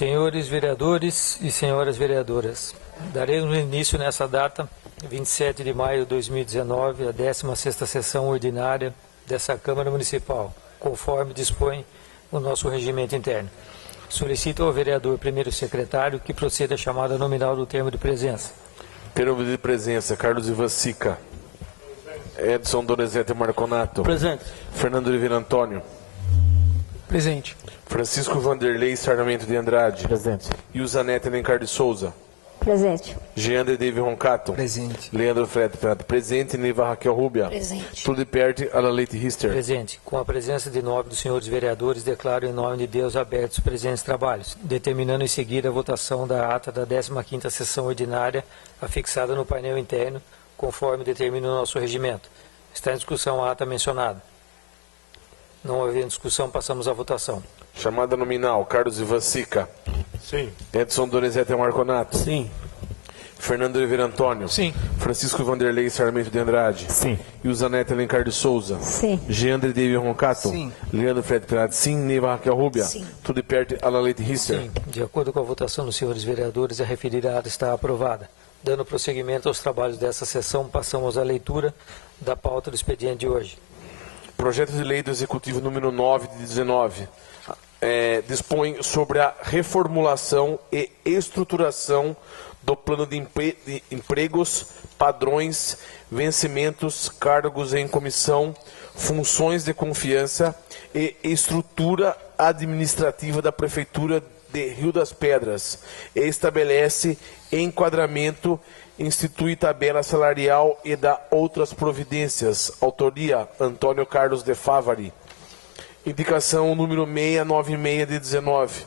Senhores vereadores e senhoras vereadoras, daremos início nessa data, 27 de maio de 2019, à 16ª sessão ordinária dessa Câmara Municipal, conforme dispõe o nosso regimento interno. Solicito ao vereador primeiro secretário que proceda à chamada nominal do termo de presença. Termo de presença: Carlos Ivan Sica. Edson Donizete Marconato. Presente. Fernando Oliveira Antônio. Presente. Francisco Vanderlei Sarmento de Andrade. Presente. Ilzanete Alencar de Souza. Presente. Jeander David Roncato. Presente. Leandro Fred Prado. Presente. Neiva Raquel Rubia. Presente. Tudo de perto. Ala Leite Rister. Presente. Com a presença de 9 dos senhores vereadores, declaro em nome de Deus abertos os presentes trabalhos, determinando em seguida a votação da ata da 15ª sessão ordinária, afixada no painel interno, conforme determina o nosso regimento. Está em discussão a ata mencionada. Não havendo discussão, passamos à votação. Chamada nominal: Carlos Ivan Sica. Sim. Edson Donizete Marconato. Sim. Fernando Oliveira Antônio. Sim. Francisco Vanderlei Sarmento de Andrade. Sim. Ilzanete Alencar de Souza. Sim. Jeander David Roncato. Sim. Leandro Fred Prado. Sim. Neiva Raquel Rubia. Sim. Tudo de perto. Ala Leite Rister. Sim, de acordo com a votação dos senhores vereadores, a referida ata está aprovada. Dando prosseguimento aos trabalhos dessa sessão, passamos à leitura da pauta do expediente de hoje. Projeto de lei do Executivo número 9 de 19 dispõe sobre a reformulação e estruturação do plano de empregos, padrões, vencimentos, cargos em comissão, funções de confiança e estrutura administrativa da Prefeitura de Rio das Pedras e estabelece enquadramento, institui tabela salarial e dá outras providências. Autoria: Antônio Carlos de Favari. Indicação número 696 de 19.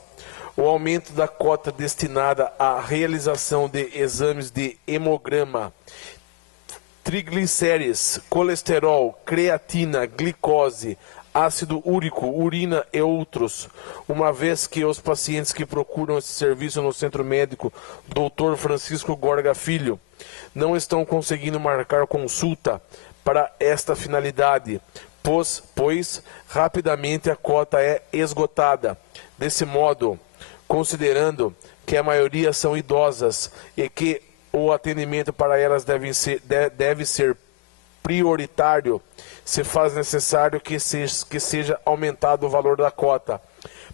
O aumento da cota destinada à realização de exames de hemograma, triglicérides, colesterol, creatina, glicose, ácido úrico, urina e outros, uma vez que os pacientes que procuram esse serviço no Centro Médico Dr. Francisco Gorga Filho não estão conseguindo marcar consulta para esta finalidade, pois rapidamente a cota é esgotada. Desse modo, considerando que a maioria são idosas e que o atendimento para elas deve ser prioritário, se faz necessário que seja aumentado o valor da cota,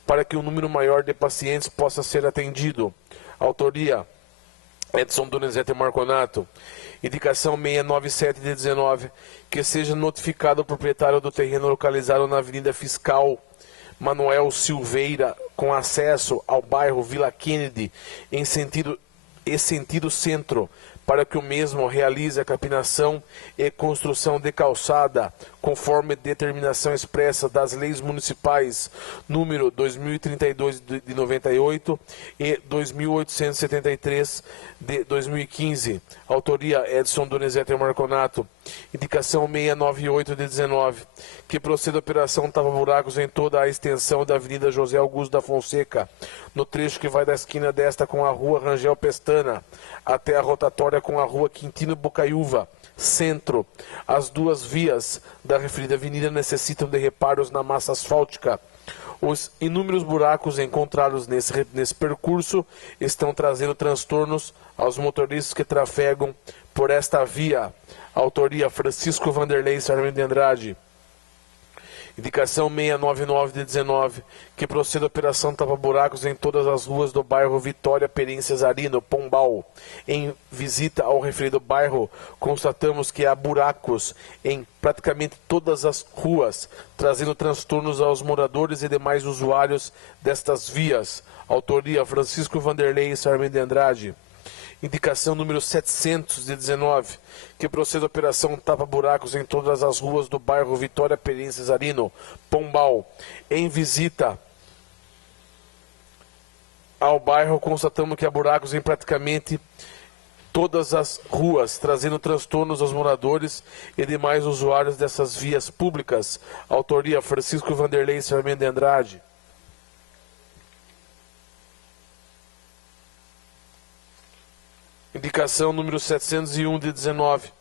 para que um número maior de pacientes possa ser atendido. Autoria: Edson Donizete Marconato. Indicação 697 de 19, que seja notificado o proprietário do terreno localizado na Avenida Fiscal Manuel Silveira, com acesso ao bairro Vila Kennedy, em sentido centro, para que o mesmo realize a capinação e construção de calçada, conforme determinação expressa das leis municipais número 2032 de 98 e 2873 de 2015. Autoria: Edson Donizete Marconato. Indicação 698 de 19, que proceda a operação tapa-buracos em toda a extensão da Avenida José Augusto da Fonseca, no trecho que vai da esquina desta com a Rua Rangel Pestana até a rotatória com a Rua Quintino Bocaiúva, centro. As duas vias da referida avenida necessitam de reparos na massa asfáltica. Os inúmeros buracos encontrados nesse percurso estão trazendo transtornos aos motoristas que trafegam por esta via. Autoria: Francisco Vanderlei Sarmento de Andrade. Indicação 699 de 19, que proceda a operação tapa-buracos em todas as ruas do bairro Vitória Perim Cesarino, Pombal. Em visita ao referido bairro, constatamos que há buracos em praticamente todas as ruas, trazendo transtornos aos moradores e demais usuários destas vias. Autoria: Francisco Vanderlei Sarmento de Andrade. Indicação número 700 de 19, que proceda a operação tapa-buracos em todas as ruas do bairro Vitória Perim Cesarino, Pombal. Em visita ao bairro, constatamos que há buracos em praticamente todas as ruas, trazendo transtornos aos moradores e demais usuários dessas vias públicas. Autoria: Francisco Vanderlei Sarmento de Andrade. Indicação número 701 de 19,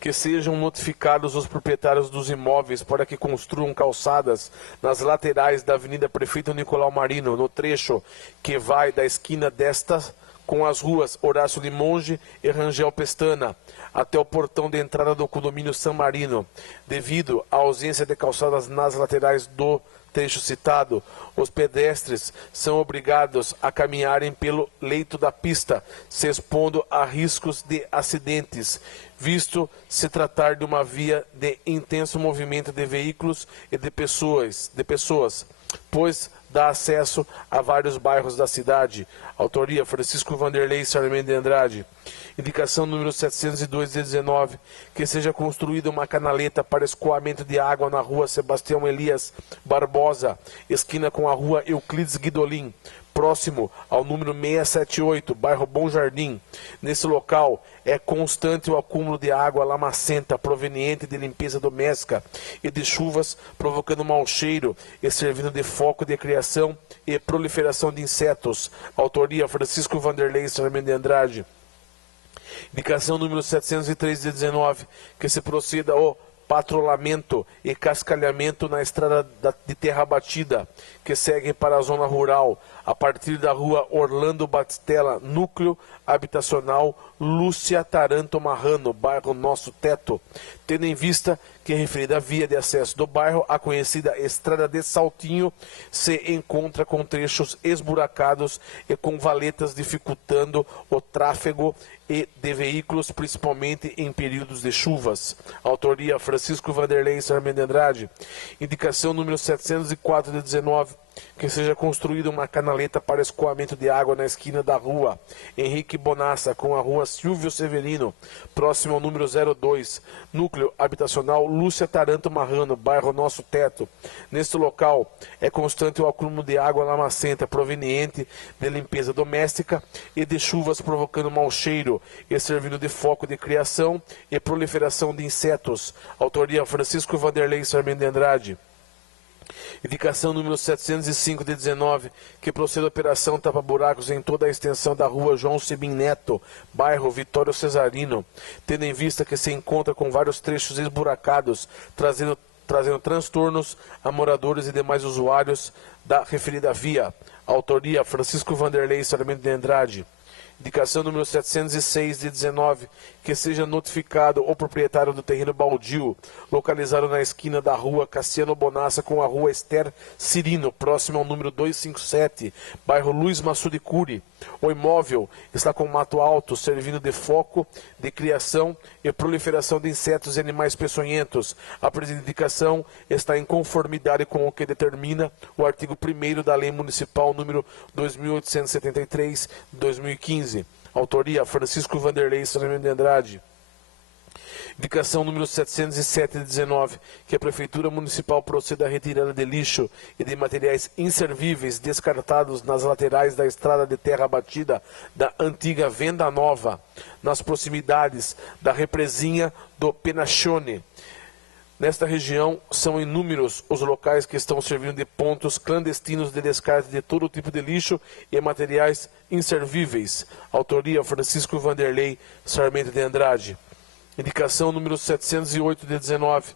que sejam notificados os proprietários dos imóveis para que construam calçadas nas laterais da Avenida Prefeito Nicolau Marino, no trecho que vai da esquina desta com as ruas Horácio Limonge e Rangel Pestana, até o portão de entrada do condomínio San Marino. Devido à ausência de calçadas nas laterais do trecho citado, os pedestres são obrigados a caminharem pelo leito da pista, se expondo a riscos de acidentes, visto se tratar de uma via de intenso movimento de veículos e de pessoas, pois dá acesso a vários bairros da cidade. Autoria: Francisco Vanderlei Sarmento de Andrade. Indicação número 702 de 19, que seja construída uma canaleta para escoamento de água na rua Sebastião Elias Barbosa, esquina com a rua Euclides Guidolin, próximo ao número 678, bairro Bom Jardim. Nesse local é constante o acúmulo de água lamacenta proveniente de limpeza doméstica e de chuvas, provocando mau cheiro e servindo de foco de criação e proliferação de insetos. Autoria: Francisco Vanderlei Sarmento de Andrade. Indicação número 703 de 19, que se proceda ao patrulhamento e cascalhamento na estrada de terra batida, que segue para a zona rural, a partir da rua Orlando Batistella, núcleo habitacional Lúcia Taranto Marrano, bairro Nosso Teto, tendo em vista que a referida via de acesso do bairro, a conhecida Estrada de Saltinho, se encontra com trechos esburacados e com valetas dificultando o tráfego e de veículos, principalmente em períodos de chuvas. Autoria: Francisco Vanderlei Sarmento de Andrade. Indicação número 704 de 19, que seja construída uma canaleta para escoamento de água na esquina da rua Henrique Bonassa com a rua Silvio Severino, próximo ao número 02, núcleo habitacional Lúcia Taranto Marrano, bairro Nosso Teto. Neste local é constante o acúmulo de água lamacenta proveniente de limpeza doméstica e de chuvas, provocando mau cheiro e servindo de foco de criação e proliferação de insetos. Autoria: Francisco Vanderlei Sarmento de Andrade. Indicação número 705 de 19, que proceda a operação tapa-buracos em toda a extensão da rua João Sebim Neto, bairro Vitório Cesarino, tendo em vista que se encontra com vários trechos esburacados, trazendo transtornos a moradores e demais usuários da referida via. Autoria: Francisco Vanderlei Sarmento de Andrade. Indicação número 706 de 19, que seja notificado o proprietário do terreno baldio, localizado na esquina da rua Cassiano Bonassa com a rua Esther Cirino, próximo ao número 257, bairro Luiz Massudicuri. O imóvel está com mato alto, servindo de foco de criação e proliferação de insetos e animais peçonhentos. A presente indicação está em conformidade com o que determina o artigo 1º da Lei Municipal número 2873 de 2015. Autoria: Francisco Vanderlei Sarmento de Andrade. Indicação número 707 de 19, que a Prefeitura Municipal proceda à retirada de lixo e de materiais inservíveis descartados nas laterais da estrada de terra batida da antiga Venda Nova, nas proximidades da represinha do Penachone. Nesta região, são inúmeros os locais que estão servindo de pontos clandestinos de descarte de todo tipo de lixo e materiais inservíveis. Autoria: Francisco Vanderlei Sarmento de Andrade. Indicação número 708 de 19,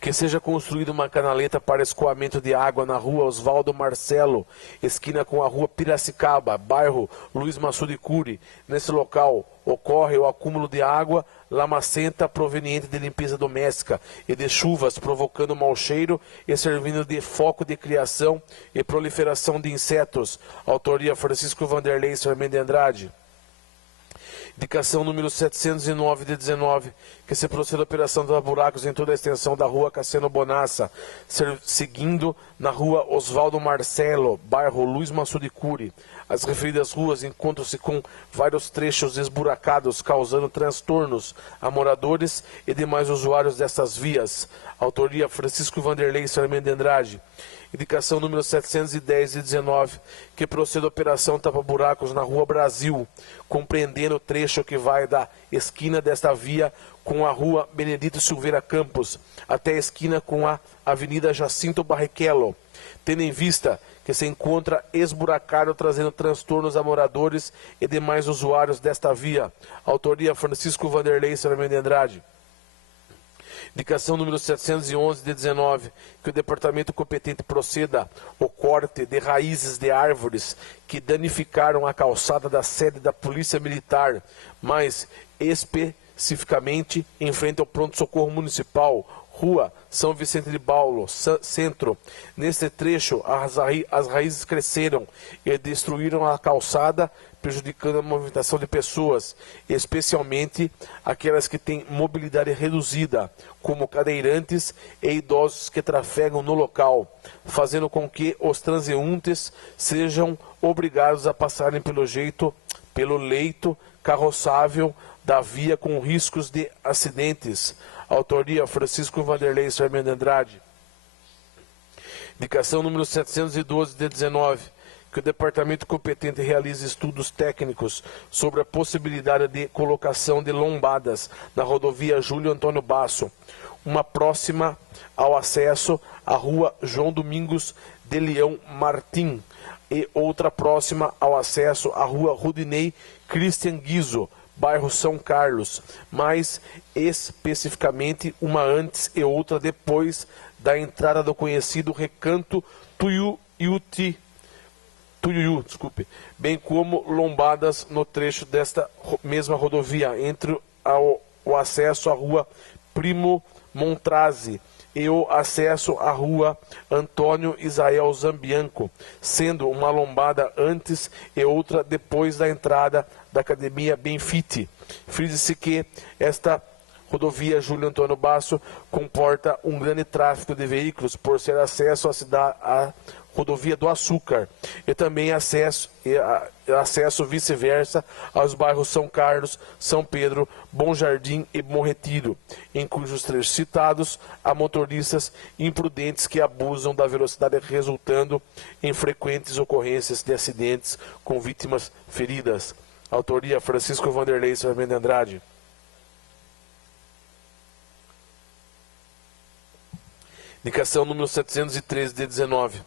que seja construída uma canaleta para escoamento de água na rua Oswaldo Marcelo, esquina com a rua Piracicaba, bairro Luiz Massudicuri. Nesse local ocorre o acúmulo de água lamacenta proveniente de limpeza doméstica e de chuvas, provocando mau cheiro e servindo de foco de criação e proliferação de insetos. Autoria: Francisco Vanderlei Sarmento de Andrade. Indicação número 709 de 19, que se proceda a operação de buracos em toda a extensão da rua Cassiano Bonassa, seguindo na rua Oswaldo Marcelo, bairro Luiz Massudicuri. As referidas ruas encontram-se com vários trechos esburacados, causando transtornos a moradores e demais usuários dessas vias. Autoria: Francisco Vanderlei Sarmento de Andrade. Indicação número 710 de 19, que proceda a operação tapa-buracos na Rua Brasil, compreendendo o trecho que vai da esquina desta via com a Rua Benedito Silveira Campos, até a esquina com a Avenida Jacinto Barrichello, tendo em vista que se encontra esburacado, trazendo transtornos a moradores e demais usuários desta via. Autoria Francisco Vanderlei Sarmento de Andrade. Indicação número 711 de 19, que o departamento competente proceda ao corte de raízes de árvores que danificaram a calçada da sede da Polícia Militar, mais especificamente em frente ao pronto-socorro municipal, Rua São Vicente de Paulo, centro. Neste trecho, as raízes cresceram e destruíram a calçada, prejudicando a movimentação de pessoas, especialmente aquelas que têm mobilidade reduzida, como cadeirantes e idosos que trafegam no local, fazendo com que os transeuntes sejam obrigados a passarem pelo leito carroçável da via com riscos de acidentes. Autoria Francisco Vanderlei Sarmento de Andrade. Indicação número 712 de 19, que o departamento competente realize estudos técnicos sobre a possibilidade de colocação de lombadas na rodovia Júlio Antônio Basso, uma próxima ao acesso à rua João Domingos de Leão Martim e outra próxima ao acesso à rua Rudinei Christian Guizzo, bairro São Carlos, mais especificamente uma antes e outra depois da entrada do conhecido recanto Tuiuiu, bem como lombadas no trecho desta mesma rodovia, entre o acesso à rua Primo Montrazi e o acesso à rua Antônio Isael Zambianco, sendo uma lombada antes e outra depois da entrada da Academia Benfite. Frise-se que esta rodovia Júlio Antônio Basso comporta um grande tráfego de veículos por ser acesso à rodovia do Açúcar e também acesso vice-versa aos bairros São Carlos, São Pedro, Bom Jardim e Bom Retiro, em cujos trechos citados há motoristas imprudentes que abusam da velocidade, resultando em frequentes ocorrências de acidentes com vítimas feridas. Autoria Francisco Vanderlei Sarmento de Andrade. Indicação número 713 de 19.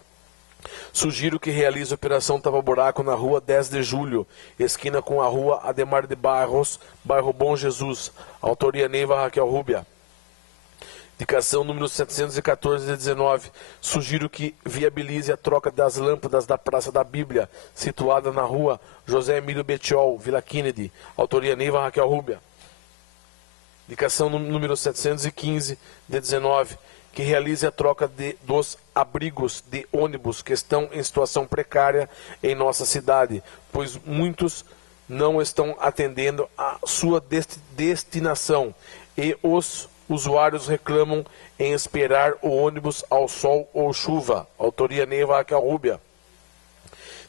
Sugiro que realize a operação tapa-buraco na rua 10 de julho, esquina com a rua Ademar de Barros, bairro Bom Jesus. Autoria Neiva Raquel Rúbia. Indicação número 714 de 19. Sugiro que viabilize a troca das lâmpadas da Praça da Bíblia, situada na rua José Emílio Betiol, Vila Kennedy. Autoria Neiva Raquel Rúbia. Indicação número 715 de 19. Que realize a troca dos abrigos de ônibus que estão em situação precária em nossa cidade, pois muitos não estão atendendo a sua destinação e os usuários reclamam em esperar o ônibus ao sol ou chuva. Autoria Neiva Raquel Rúbia.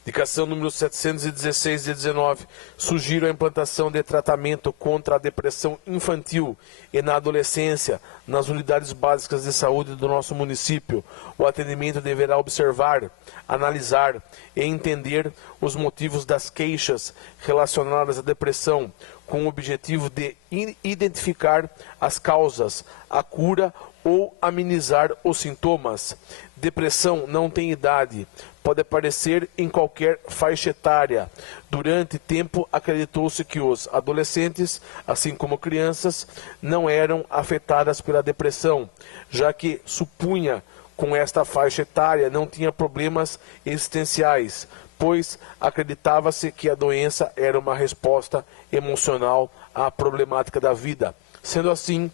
Indicação número 716 de 19. Sugiro a implantação de tratamento contra a depressão infantil e na adolescência nas unidades básicas de saúde do nosso município. O atendimento deverá observar, analisar e entender os motivos das queixas relacionadas à depressão, com o objetivo de identificar as causas, a cura ou amenizar os sintomas. Depressão não tem idade, pode aparecer em qualquer faixa etária. Durante tempo, acreditou-se que os adolescentes, assim como crianças, não eram afetadas pela depressão, já que supunha com esta faixa etária não tinha problemas existenciais, pois acreditava-se que a doença era uma resposta emocional à problemática da vida. Sendo assim,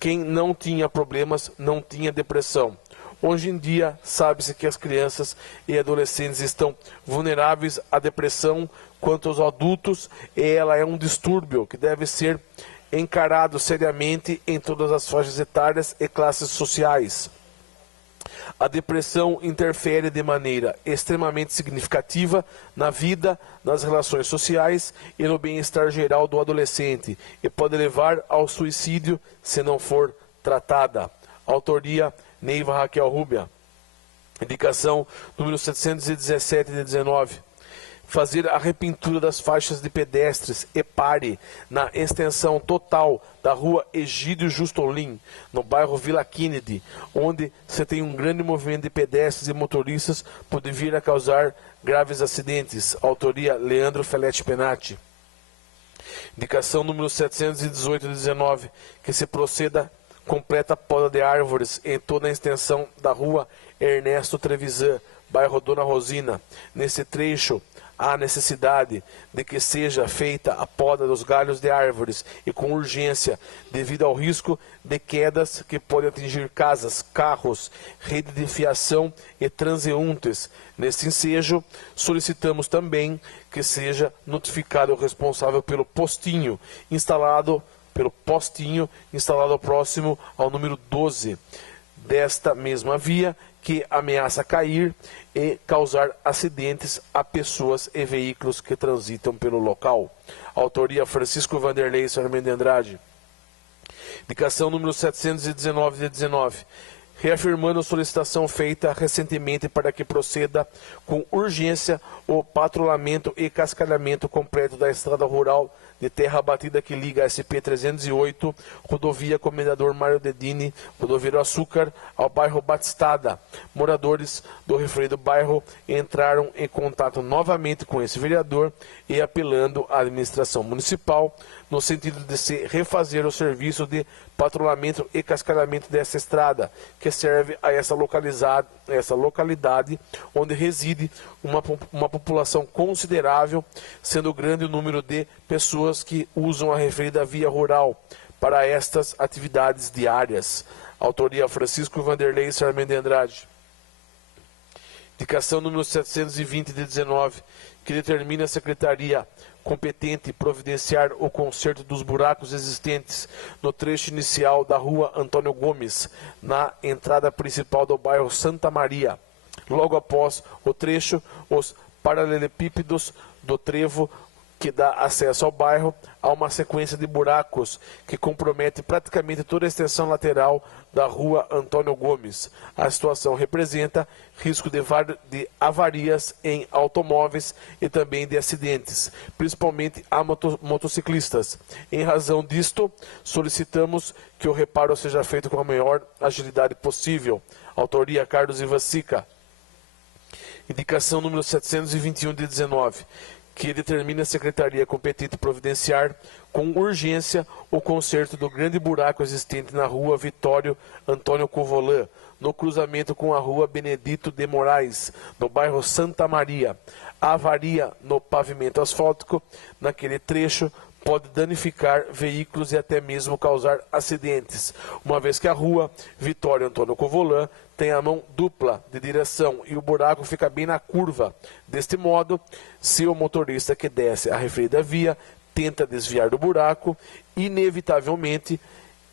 quem não tinha problemas não tinha depressão. Hoje em dia, sabe-se que as crianças e adolescentes estão vulneráveis à depressão quanto aos adultos, e ela é um distúrbio que deve ser encarado seriamente em todas as faixas etárias e classes sociais. A depressão interfere de maneira extremamente significativa na vida, nas relações sociais e no bem-estar geral do adolescente e pode levar ao suicídio se não for tratada. Autoria Neiva Raquel Rúbia. Indicação número 717 de 19. fazer a repintura das faixas de pedestres e pare na extensão total da rua Egídio Justolim, no bairro Vila Kennedy, onde se tem um grande movimento de pedestres e motoristas, pode vir a causar graves acidentes. Autoria Leandro Felete Penati. Indicação número 718/19, que se proceda completa poda de árvores em toda a extensão da rua Ernesto Trevisan, bairro Dona Rosina. Nesse trecho, há necessidade de que seja feita a poda dos galhos de árvores e com urgência, devido ao risco de quedas que podem atingir casas, carros, rede de fiação e transeuntes. Nesse ensejo, solicitamos também que seja notificado o responsável pelo postinho instalado próximo ao número 12 desta mesma via, que ameaça cair e causar acidentes a pessoas e veículos que transitam pelo local. Autoria Francisco Vanderlei Sarmento Andrade. Indicação número 719/19, reafirmando a solicitação feita recentemente para que proceda com urgência o patrulhamento e cascalhamento completo da estrada rural de terra batida que liga a SP-308, rodovia Comendador Mário Dedini, rodoviário Açúcar, ao bairro Batistada. Moradores do referido bairro entraram em contato novamente com esse vereador e apelando à administração municipal no sentido de se refazer o serviço de patrulhamento e cascalhamento dessa estrada, que serve a essa localidade onde reside uma população considerável, sendo grande o número de pessoas que usam a referida via rural para estas atividades diárias. Autoria Francisco Vanderlei Sarmento Andrade. Indicação número 720/19, que determina a Secretaria competente providenciar o conserto dos buracos existentes no trecho inicial da rua Antônio Gomes, na entrada principal do bairro Santa Maria. Logo após o trecho, os paralelepípedos do trevo que dá acesso ao bairro, há uma sequência de buracos que compromete praticamente toda a extensão lateral da rua Antônio Gomes. A situação representa risco de avarias em automóveis e também de acidentes, principalmente a motociclistas. Em razão disto, solicitamos que o reparo seja feito com a maior agilidade possível. Autoria Carlos Ivasica. Indicação número 721/19, que determina a Secretaria competente providenciar com urgência o conserto do grande buraco existente na rua Vitório Antônio Covolan, no cruzamento com a rua Benedito de Moraes, no bairro Santa Maria. A avaria no pavimento asfáltico naquele trecho pode danificar veículos e até mesmo causar acidentes, uma vez que a rua Vitório Antônio Covolan tem a mão dupla de direção e o buraco fica bem na curva. Deste modo, se o motorista que desce a referida via tenta desviar do buraco, inevitavelmente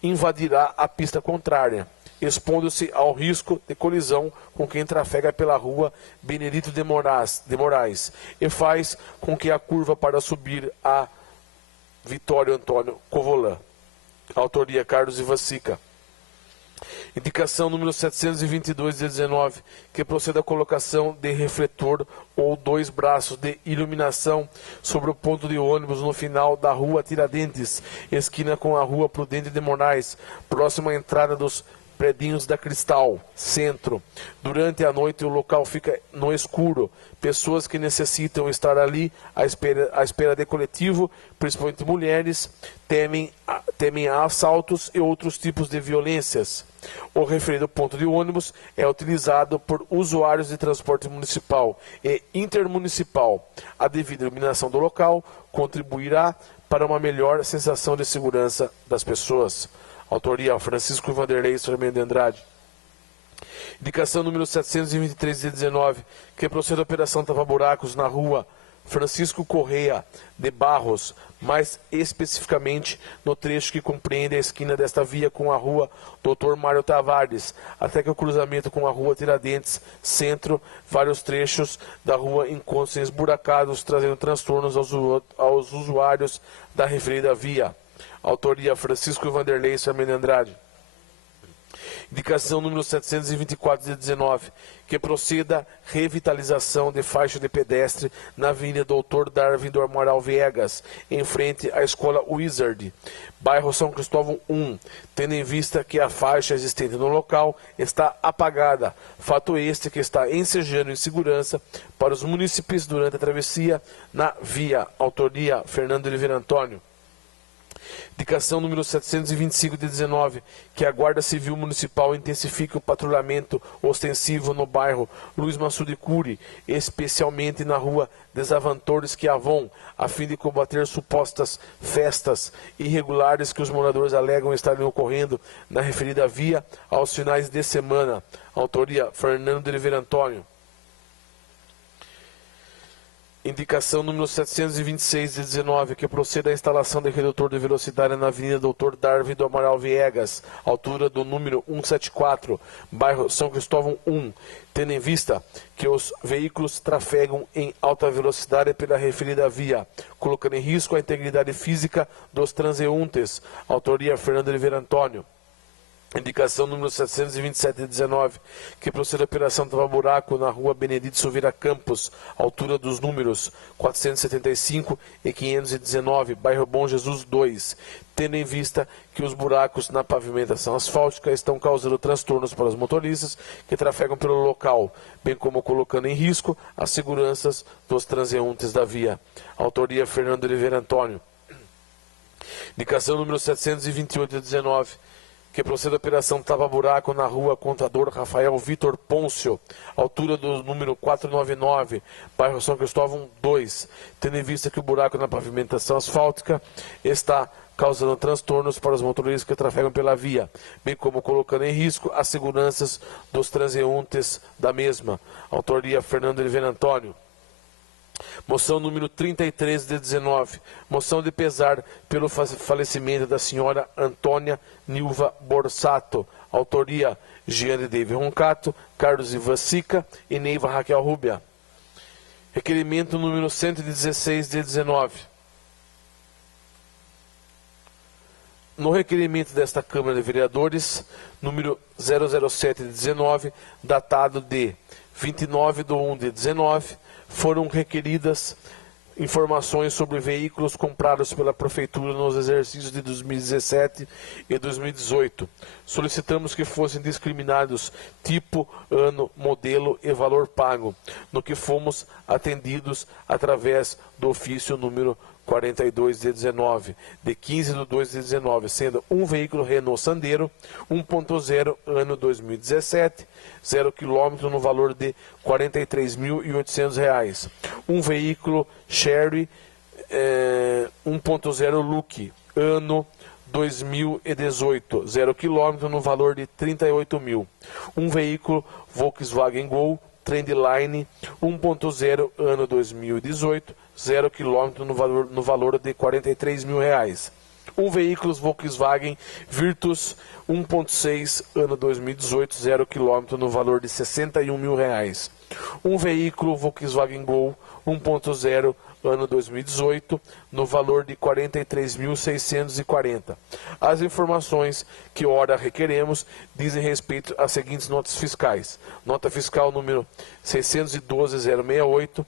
invadirá a pista contrária, expondo-se ao risco de colisão com quem trafega pela rua Benedito de Moraes e faz com que a curva para subir a Vitório Antônio Covolan. Autoria Carlos Ivasica. Indicação número 722/19, que proceda à colocação de refletor ou 2 braços de iluminação sobre o ponto de ônibus no final da rua Tiradentes, esquina com a rua Prudente de Moraes, próxima à entrada dos Predinhos da Cristal, centro. Durante a noite o local fica no escuro. Pessoas que necessitam estar ali à espera de coletivo, principalmente mulheres, temem assaltos e outros tipos de violências. O referido ponto de ônibus é utilizado por usuários de transporte municipal e intermunicipal. A devida iluminação do local contribuirá para uma melhor sensação de segurança das pessoas. Autoria Francisco Vanderlei Sarmento Andrade. Indicação número 723/19, que procede a operação tapa-buracos na rua Francisco Correia de Barros, mais especificamente no trecho que compreende a esquina desta via com a rua Dr. Mário Tavares, até que o cruzamento com a rua Tiradentes, centro. Vários trechos da rua encontram-se esburacados, trazendo transtornos aos usuários da referida via. Autoria Francisco Vanderlei Sarmento Andrade. Indicação número 724 de 19, que proceda revitalização de faixa de pedestre na Avenida Doutor Darwin do Amaral Viegas, em frente à Escola Wizard, bairro São Cristóvão 1, tendo em vista que a faixa existente no local está apagada, fato este que está ensejando insegurança para os munícipes durante a travessia na via. Autoria Fernando Oliveira Antônio. Indicação número 725 de 19, que a Guarda Civil Municipal intensifique o patrulhamento ostensivo no bairro Luiz Massude Cury, especialmente na rua Desavantores Quiavon, a fim de combater supostas festas irregulares que os moradores alegam estarem ocorrendo na referida via aos finais de semana. Autoria Fernando Oliveira Antônio. Indicação número 726 de 19, que proceda à instalação de redutor de velocidade na Avenida Doutor Darwin do Amaral Viegas, altura do número 174, bairro São Cristóvão 1, tendo em vista que os veículos trafegam em alta velocidade pela referida via, colocando em risco a integridade física dos transeuntes. Autoria Fernando Oliveira Antônio. Indicação número 727 de 19, que procede a operação tapa-buraco na rua Benedito Silveira Campos, altura dos números 475 e 519, bairro Bom Jesus 2, tendo em vista que os buracos na pavimentação asfáltica estão causando transtornos para os motoristas que trafegam pelo local, bem como colocando em risco as seguranças dos transeuntes da via. Autoria Fernando Oliveira Antônio. Indicação número 728 de 19, que procede a operação tapa-buraco na rua Contador Rafael Vitor Pôncio, altura do número 499, bairro São Cristóvão 2, tendo em vista que o buraco na pavimentação asfáltica está causando transtornos para os motoristas que trafegam pela via, bem como colocando em risco as seguranças dos transeuntes da mesma. Autoria Fernando Oliveira Antônio. Moção número 33 de 19, moção de pesar pelo falecimento da senhora Antônia Nilva Borsato, autoria Giane Dave Roncato, Carlos Ivan Sica e Neiva Raquel Rúbia. Requerimento número 116 de 19. No requerimento desta Câmara de Vereadores, número 007 de 19, datado de 29/1 de 19, foram requeridas informações sobre veículos comprados pela Prefeitura nos exercícios de 2017 e 2018. Solicitamos que fossem discriminados tipo, ano, modelo e valor pago, no que fomos atendidos através do ofício número 42 de 19, de 15/2 de 19, sendo um veículo Renault Sandero 1.0 ano 2017, 0 km no valor de R$ 43.800. Um veículo Chery 1.0 Look ano 2018, 0 km no valor de R$ 38.000. Um veículo Volkswagen Gol Trendline 1.0 ano 2018, 0 km no valor de R$ 43.000. Um veículo Volkswagen Virtus 1.6 ano 2018, 0 km no valor de R$ 61.000. Um veículo Volkswagen Gol 1.0 ano 2018, no valor de R$ 43.640. As informações que ora requeremos dizem respeito às seguintes notas fiscais. Nota fiscal número 612.068,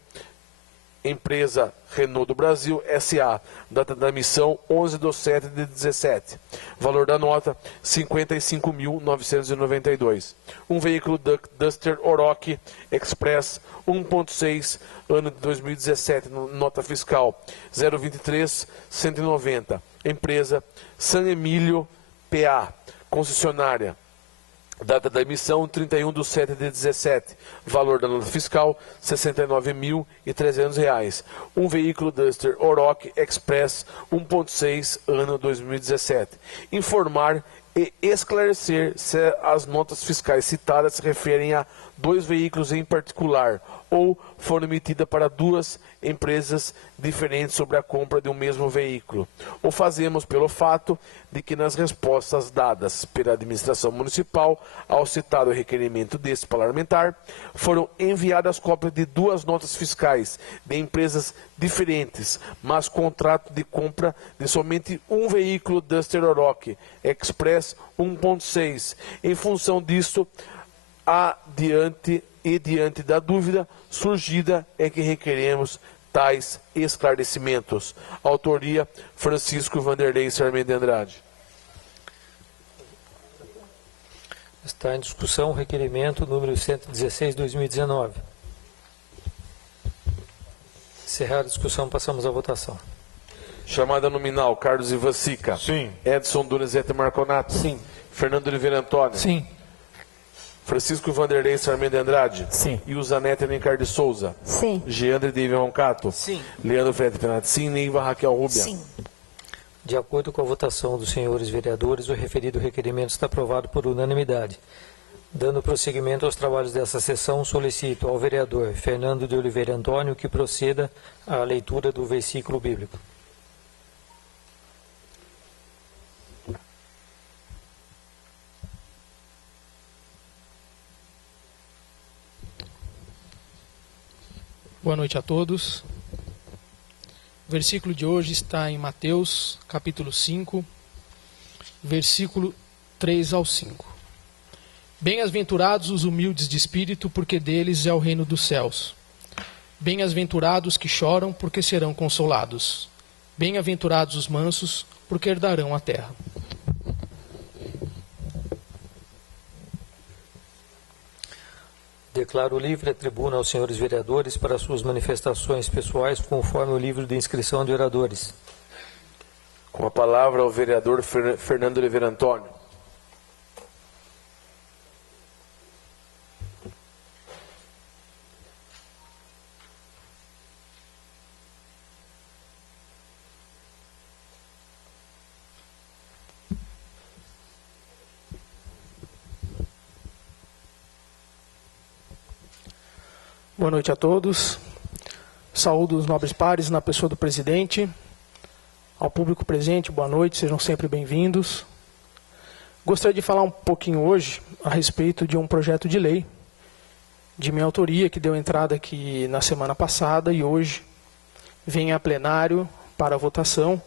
empresa Renault do Brasil, S.A., data da emissão 11/7/17. Valor da nota, R$ 55.992. Um veículo Duster Oroch Express 1.6, ano de 2017, nota fiscal 023.190. Empresa San Emílio P.A., concessionária. Data da emissão, 31/7/17. Valor da nota fiscal, R$ 69.300. Um veículo Duster Oroch Express 1.6, ano 2017. Informar e esclarecer se as notas fiscais citadas se referem a dois veículos em particular ou foram emitidas para duas empresas diferentes sobre a compra de um mesmo veículo. O fazemos pelo fato de que nas respostas dadas pela administração municipal ao citado requerimento deste parlamentar, foram enviadas cópias de duas notas fiscais de empresas diferentes, mas contrato de compra de somente um veículo Duster Oroch Express 10, 1.6. Em função disto, diante da dúvida surgida, é que requeremos tais esclarecimentos. Autoria: Francisco Vanderlei Sarmento de Andrade. Está em discussão o requerimento número 116/2019. Encerrada a discussão, passamos à votação. Chamada nominal: Carlos Ivan Sica. Sim. Edson Donizete Marconato. Sim. Fernando Oliveira Antônio. Sim. Francisco Vanderlei Sarmento de Andrade. Sim. Ilzanete Alencar de Souza. Sim. Geandre David Roncato. Sim. Leandro Fred Penati. Sim. Neiva Raquel Rubia. Sim. De acordo com a votação dos senhores vereadores, o referido requerimento está aprovado por unanimidade. Dando prosseguimento aos trabalhos dessa sessão, solicito ao vereador Fernando de Oliveira Antônio que proceda à leitura do versículo bíblico. Boa noite a todos. O versículo de hoje está em Mateus, capítulo 5, versículo 3 ao 5. Bem-aventurados os humildes de espírito, porque deles é o reino dos céus. Bem-aventurados que choram, porque serão consolados. Bem-aventurados os mansos, porque herdarão a terra. Declaro livre a tribuna aos senhores vereadores para suas manifestações pessoais, conforme o livro de inscrição de oradores. Com a palavra ao vereador Fernando Oliveira Antônio. Boa noite a todos. Saúdo os nobres pares na pessoa do presidente. Ao público presente, boa noite, sejam sempre bem-vindos. Gostaria de falar um pouquinho hoje a respeito de um projeto de lei de minha autoria, que deu entrada aqui na semana passada e hoje vem a plenário para votação.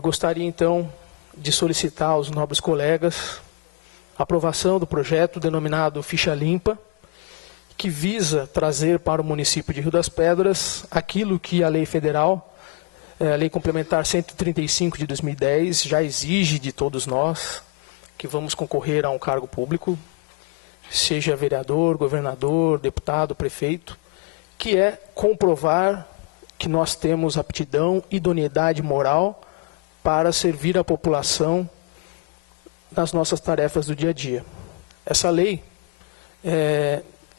Gostaria então de solicitar aos nobres colegas a aprovação do projeto denominado Ficha Limpa, que visa trazer para o município de Rio das Pedras aquilo que a lei federal, a lei complementar 135 de 2010, já exige de todos nós que vamos concorrer a um cargo público, seja vereador, governador, deputado, prefeito, que é comprovar que nós temos aptidão, idoneidade moral para servir a população nas nossas tarefas do dia a dia. Essa lei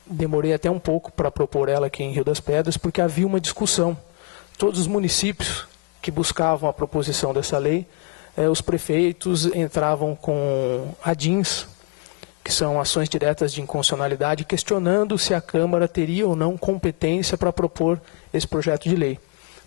demorei até um pouco para propor ela aqui em Rio das Pedras, porque havia uma discussão. Todos os municípios que buscavam a proposição dessa lei, os prefeitos entravam com ADINs, que são ações diretas de inconstitucionalidade, questionando se a Câmara teria ou não competência para propor esse projeto de lei.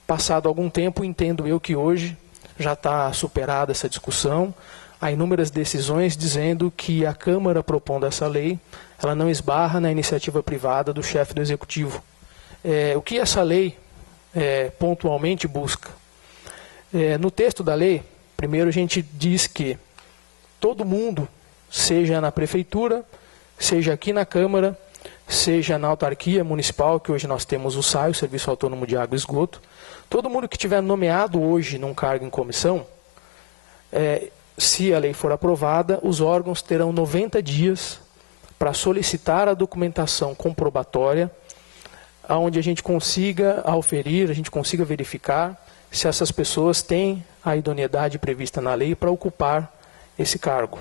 Passado algum tempo, entendo eu que hoje já está superada essa discussão. Há inúmeras decisões dizendo que a Câmara propondo essa lei, ela não esbarra na iniciativa privada do chefe do Executivo. O que essa lei pontualmente busca? No texto da lei, primeiro a gente diz que todo mundo, seja na Prefeitura, seja aqui na Câmara, seja na autarquia municipal, que hoje nós temos o SAI, o Serviço Autônomo de Água e Esgoto, todo mundo que tiver nomeado hoje num cargo em comissão, se a lei for aprovada, os órgãos terão 90 dias para solicitar a documentação comprobatória, onde a gente consiga auferir, a gente consiga verificar se essas pessoas têm a idoneidade prevista na lei para ocupar esse cargo.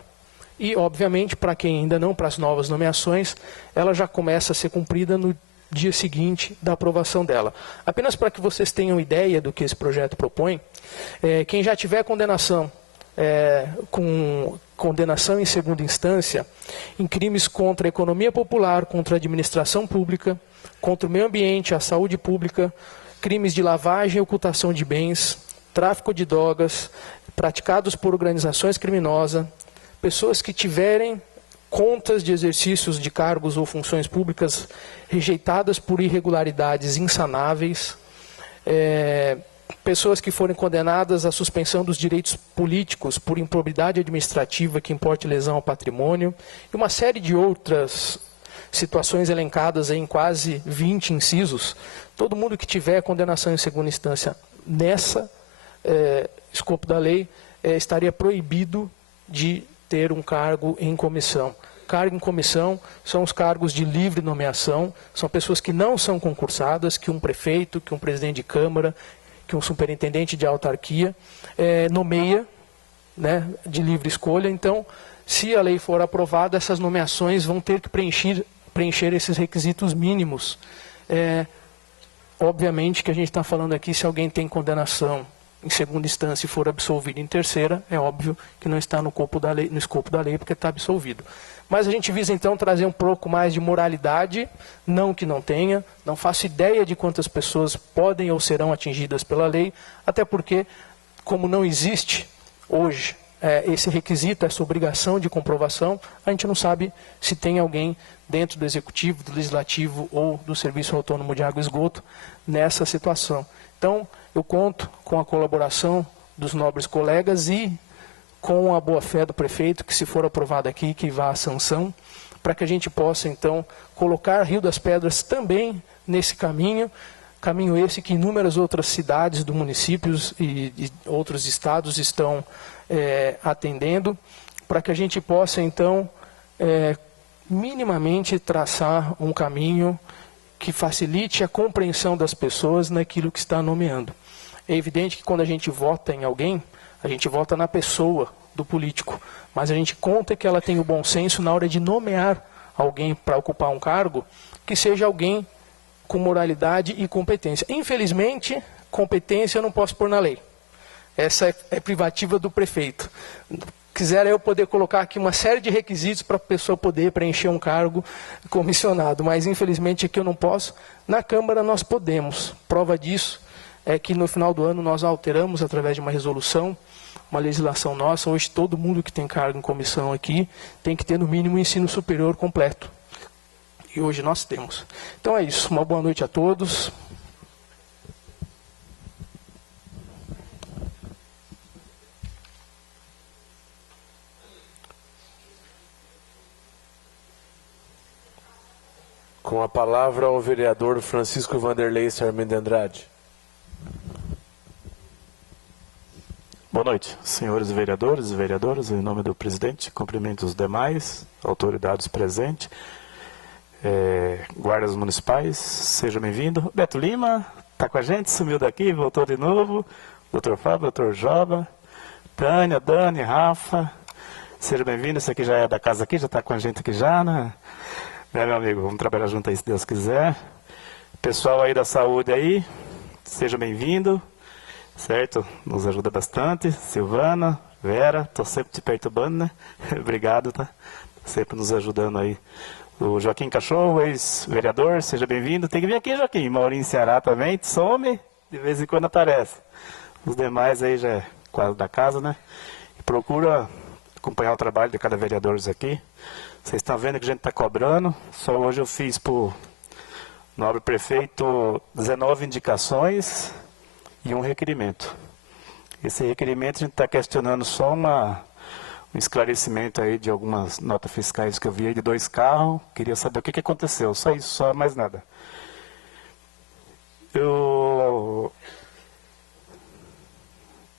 E, obviamente, para quem ainda não, para as novas nomeações, ela já começa a ser cumprida no dia seguinte da aprovação dela. Apenas para que vocês tenham ideia do que esse projeto propõe, quem já tiver condenação, com condenação em segunda instância, em crimes contra a economia popular, contra a administração pública, contra o meio ambiente, a saúde pública, crimes de lavagem e ocultação de bens, tráfico de drogas, praticados por organizações criminosas, pessoas que tiverem contas de exercícios de cargos ou funções públicas rejeitadas por irregularidades insanáveis, pessoas que forem condenadas à suspensão dos direitos políticos por improbidade administrativa que importe lesão ao patrimônio, e uma série de outras situações elencadas em quase 20 incisos. Todo mundo que tiver condenação em segunda instância nessa escopo da lei estaria proibido de ter um cargo em comissão. Cargo em comissão são os cargos de livre nomeação, são pessoas que não são concursadas, que um prefeito, que um presidente de Câmara, que um superintendente de autarquia nomeia, né, de livre escolha. Então, se a lei for aprovada, essas nomeações vão ter que preencher esses requisitos mínimos. Obviamente que a gente está falando aqui, se alguém tem condenação em segunda instância e for absolvido em terceira, é óbvio que não está no escopo da lei, porque está absolvido. Mas a gente visa então trazer um pouco mais de moralidade, não que não tenha, não faço ideia de quantas pessoas podem ou serão atingidas pela lei, até porque, como não existe hoje esse requisito, essa obrigação de comprovação, a gente não sabe se tem alguém dentro do Executivo, do Legislativo ou do Serviço Autônomo de Água e Esgoto nessa situação. Então, eu conto com a colaboração dos nobres colegas e com a boa-fé do prefeito, que se for aprovado aqui, que vá à sanção, para que a gente possa, então, colocar Rio das Pedras também nesse caminho esse que inúmeras outras cidades do municípios e outros estados estão atendendo, para que a gente possa, então, minimamente traçar um caminho que facilite a compreensão das pessoas naquilo que está nomeando. É evidente que quando a gente vota em alguém, a gente vota na pessoa do político, mas a gente conta que ela tem o bom senso na hora de nomear alguém para ocupar um cargo, que seja alguém com moralidade e competência. Infelizmente, competência eu não posso pôr na lei. Essa é privativa do prefeito. Quisera eu poder colocar aqui uma série de requisitos para a pessoa poder preencher um cargo comissionado, mas infelizmente aqui eu não posso. Na Câmara nós podemos. Prova disso é que no final do ano nós alteramos através de uma resolução, uma legislação nossa. Hoje todo mundo que tem cargo em comissão aqui tem que ter no mínimo um ensino superior completo. E hoje nós temos. Então é isso. Uma boa noite a todos. Com a palavra o vereador Francisco Vanderlei Sarmento Andrade. Boa noite, senhores vereadores e vereadoras. Em nome do presidente, cumprimento os demais autoridades presentes, guardas municipais, seja bem-vindo. Beto Lima está com a gente, sumiu daqui, voltou de novo. Doutor Fábio, doutor Joba, Tânia, Dani, Rafa, seja bem-vindo. Esse aqui já é da casa aqui, já está com a gente aqui já, né? Meu amigo, vamos trabalhar junto aí se Deus quiser. Pessoal aí da saúde aí, seja bem-vindo, certo? Nos ajuda bastante. Silvana, Vera, estou sempre te perturbando, né? Obrigado, tá? Sempre nos ajudando aí. O Joaquim Cachorro, ex-vereador, seja bem-vindo. Tem que vir aqui, Joaquim. Maurinho Ceará também, some, de vez em quando aparece. Os demais aí já é quase da casa, né? E procura acompanhar o trabalho de cada vereador aqui. Vocês estão vendo que a gente está cobrando. Só hoje eu fiz para o nobre prefeito 19 indicações e um requerimento. Esse requerimento a gente está questionando só um esclarecimento aí de algumas notas fiscais que eu vi aí de 2 carros. Queria saber o que aconteceu. Só isso, só mais nada.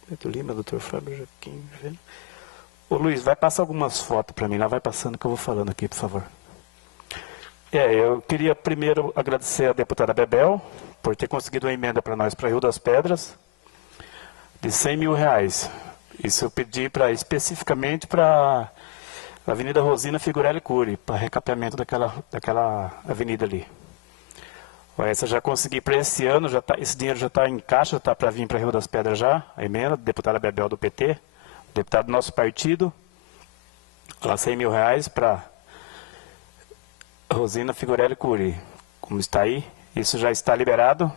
Beto Lima, doutor Fábio Joaquim, vendo? Ô Luiz, vai passar algumas fotos para mim, lá vai passando que eu vou falando aqui, por favor. Eu queria primeiro agradecer a deputada Bebel por ter conseguido uma emenda para nós, para Rio das Pedras, de R$100 mil. Isso eu pedi especificamente para a Avenida Rosina Figurelli Cury, para recapeamento daquela avenida ali. Essa já consegui para esse ano, esse dinheiro já está em caixa, já está para vir para Rio das Pedras já, a emenda, deputada Bebel do PT. Deputado do nosso partido, R$100 mil para Rosina Figurelli Cury. Como está aí, isso já está liberado.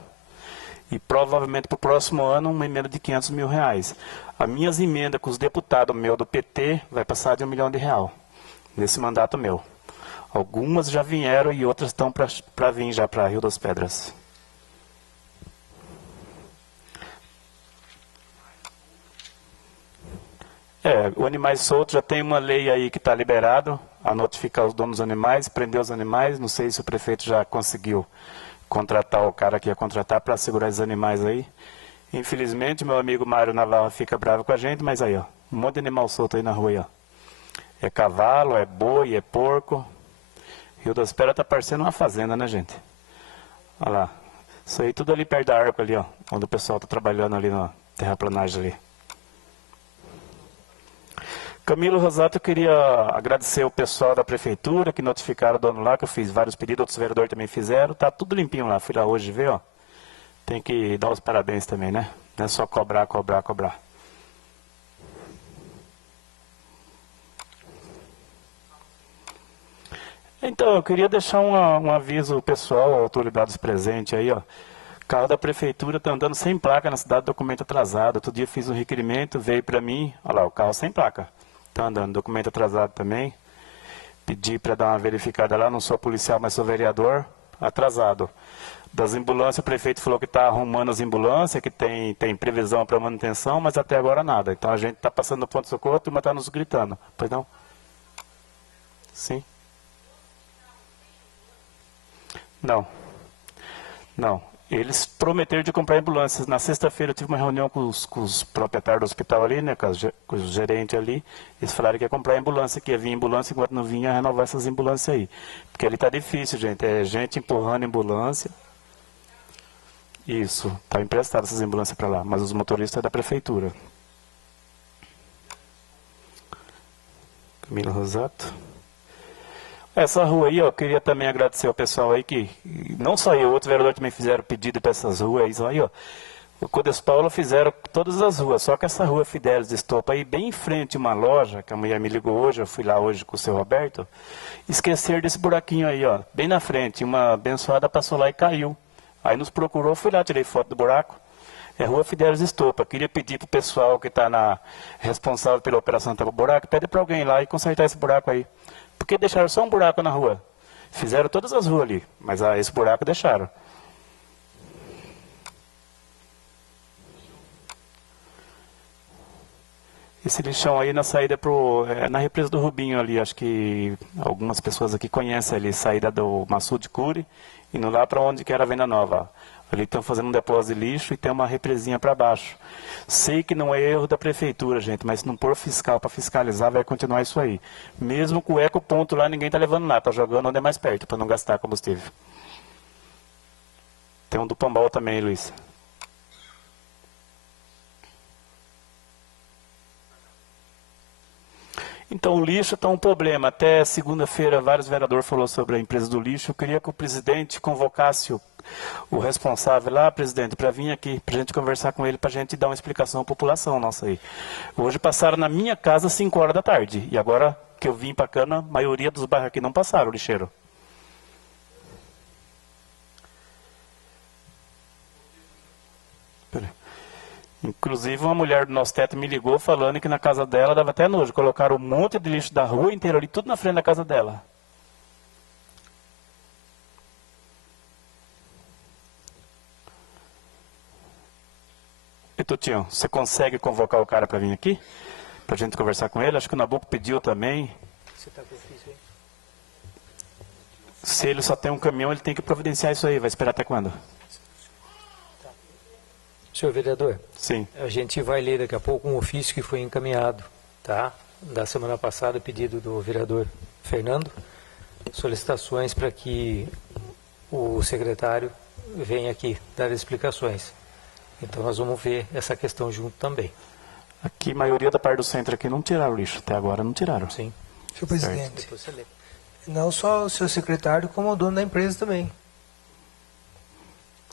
E provavelmente para o próximo ano uma emenda de R$500 mil. As minhas emendas com os deputados meu do PT vai passar de R$1 milhão nesse mandato meu. Algumas já vieram e outras estão para vir já para Rio das Pedras. O animais soltos já tem uma lei aí que está liberado a notificar os donos dos animais, prender os animais. Não sei se o prefeito já conseguiu contratar o cara que ia contratar para segurar esses animais aí. Infelizmente, meu amigo Mário Navarro fica bravo com a gente, mas aí, ó, um monte de animal solto aí na rua, aí, ó. É cavalo, é boi, é porco. Rio das Pedras tá parecendo uma fazenda, né, gente? Olha lá. Isso aí tudo ali perto da Arco ali, ó, onde o pessoal tá trabalhando ali na terraplanagem ali. Camilo Rosato, eu queria agradecer o pessoal da prefeitura que notificaram o dono lá, que eu fiz vários pedidos, outros vereadores também fizeram. Tá tudo limpinho lá, fui lá hoje ver, ó. Tem que dar os parabéns também, né? Não é só cobrar, cobrar, cobrar. Então, eu queria deixar um aviso pessoal, autoridades presentes aí, ó. O carro da prefeitura está andando sem placa na cidade, documento atrasado. Outro dia fiz um requerimento, veio para mim, olha lá, o carro sem placa. Está andando, documento atrasado também. Pedi para dar uma verificada lá, não sou policial, mas sou vereador, atrasado. Das ambulâncias, o prefeito falou que está arrumando as ambulâncias, que tem previsão para manutenção, mas até agora nada. Então a gente está passando no ponto de socorro, a turma está nos gritando. Pois não? Sim. Não. Não. Eles prometeram de comprar ambulâncias. Na sexta-feira eu tive uma reunião com os proprietários do hospital ali, né, com os gerentes ali. Eles falaram que ia comprar ambulância, que ia vir ambulância, enquanto não vinha, renovar essas ambulâncias aí. Porque ali tá difícil, gente. É gente empurrando ambulância. Isso. Tá emprestado essas ambulâncias para lá. Mas os motoristas é da prefeitura. Camilo Rosato. Essa rua aí, ó, eu queria também agradecer ao pessoal aí que, não só eu, outros vereadores também fizeram pedido para essas ruas aí, ó. O Codes Paulo fizeram todas as ruas, só que essa rua Fidelis de Estopa aí, bem em frente a uma loja, que a mulher me ligou hoje, eu fui lá hoje com o seu Roberto, esquecer desse buraquinho aí, ó, bem na frente, uma abençoada passou lá e caiu. Aí nos procurou, fui lá, tirei foto do buraco. É Rua Fidelis de Estopa. Queria pedir para o pessoal que está responsável pela operação Tapa Buraco, pede para alguém lá e consertar esse buraco aí. Porque deixaram só um buraco na rua. Fizeram todas as ruas ali, mas esse buraco deixaram. Esse lixão aí na saída na represa do Rubinho ali, acho que algumas pessoas aqui conhecem ali, saída do Maçu de Curi, indo lá para onde que era a Venda Nova. Ali estão fazendo um depósito de lixo e tem uma represinha para baixo. Sei que não é erro da prefeitura, gente, mas se não pôr fiscal para fiscalizar, vai continuar isso aí. Mesmo com o ecoponto lá, ninguém está levando lá, está jogando onde é mais perto, para não gastar combustível. Tem um do Pombal também, Luiz. Então, o lixo está um problema. Até segunda-feira, vários vereadores falaram sobre a empresa do lixo. Eu queria que o presidente convocasse o responsável lá, presidente, para vir aqui, para a gente conversar com ele, para a gente dar uma explicação à população nossa aí. Hoje passaram na minha casa 5 horas da tarde. E agora que eu vim para Cana, a maioria dos bairros aqui não passaram, o lixeiro. Inclusive, uma mulher do nosso teto me ligou falando que na casa dela dava até nojo. Colocaram um monte de lixo da rua inteira ali, tudo na frente da casa dela. E Tutinho, você consegue convocar o cara para vir aqui? Para a gente conversar com ele? Acho que o Nabuco pediu também. Você está com o ofício aí? Se ele só tem um caminhão, ele tem que providenciar isso aí. Vai esperar até quando? Senhor vereador, Sim. a gente vai ler daqui a pouco um ofício que foi encaminhado, tá? Da semana passada, pedido do vereador Fernando, solicitações para que o secretário venha aqui dar explicações. Então nós vamos ver essa questão junto também. Aqui, a maioria da parte do centro aqui não tiraram o lixo. Até agora não tiraram. Sim. Senhor presidente, Depois você lê. não só o seu secretário, como o dono da empresa também.